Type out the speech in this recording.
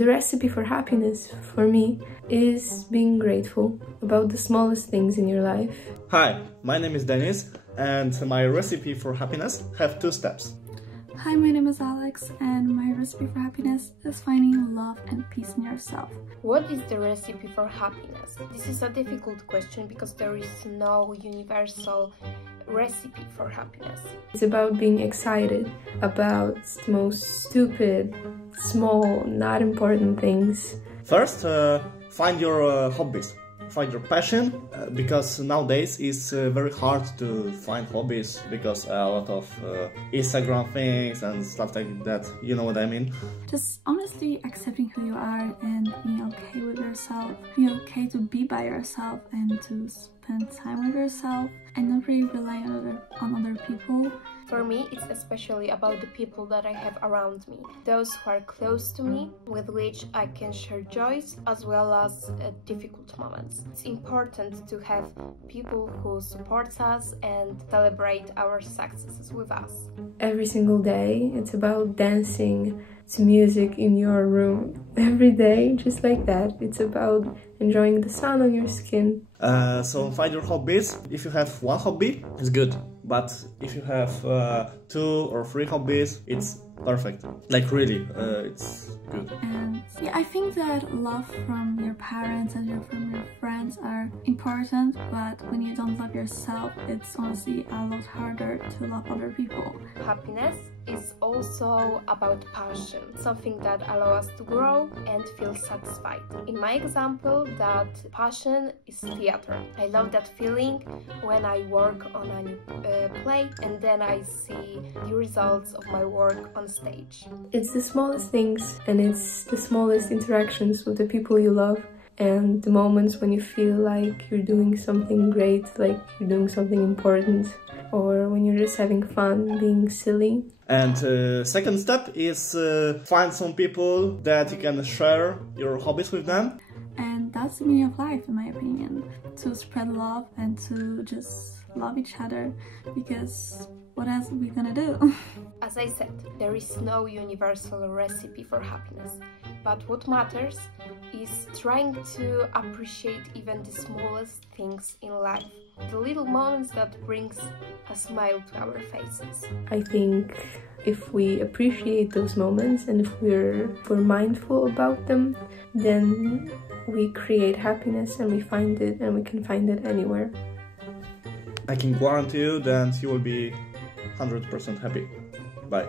The recipe for happiness, for me, is being grateful about the smallest things in your life. Hi, my name is Denis, and my recipe for happiness have 2 steps. Hi, my name is Alex, and my recipe for happiness is finding love and peace in yourself. What is the recipe for happiness? This is a difficult question because there is no universal recipe for happiness. It's about being excited about the most stupid, small, not important things. First, find your hobbies. Find your passion, because nowadays it's very hard to find hobbies because a lot of Instagram things and stuff like that, you know what I mean? Just honestly accepting who you are and being okay with yourself, being okay to be by yourself and to spend time with yourself and not really rely on other people. For me, it's especially about the people that I have around me, those who are close to me, with which I can share joys as well as difficult moments. It's important to have people who support us and celebrate our successes with us. Every single day, it's about dancing to music in your room. Every day, just like that. It's about enjoying the sun on your skin. So find your hobbies. If you have 1 hobby, it's good. But if you have 2 or 3 hobbies, it's perfect. Like really, it's good. And yeah, I think that love from your parents and from your friends are important, but when you don't love yourself, it's honestly a lot harder to love other people. Happiness is also about passion, something that allows us to grow and feel satisfied. In my example, that passion is theater. I love that feeling when I work on a new play and then I see the results of my work on stage. It's the smallest things, and it's the smallest interactions with the people you love, and the moments when you feel like you're doing something great, like you're doing something important, or when you're just having fun, being silly. And second step is find some people that you can share your hobbies with them. And that's the meaning of life, in my opinion, to spread love and to just love each other, because what else are we gonna do? As I said, there is no universal recipe for happiness, but what matters is trying to appreciate even the smallest things in life, the little moments that brings a smile to our faces. I think if we appreciate those moments and if we're mindful about them, then we create happiness and we find it, and we can find it anywhere. I can guarantee you that you will be 100% happy. Bye.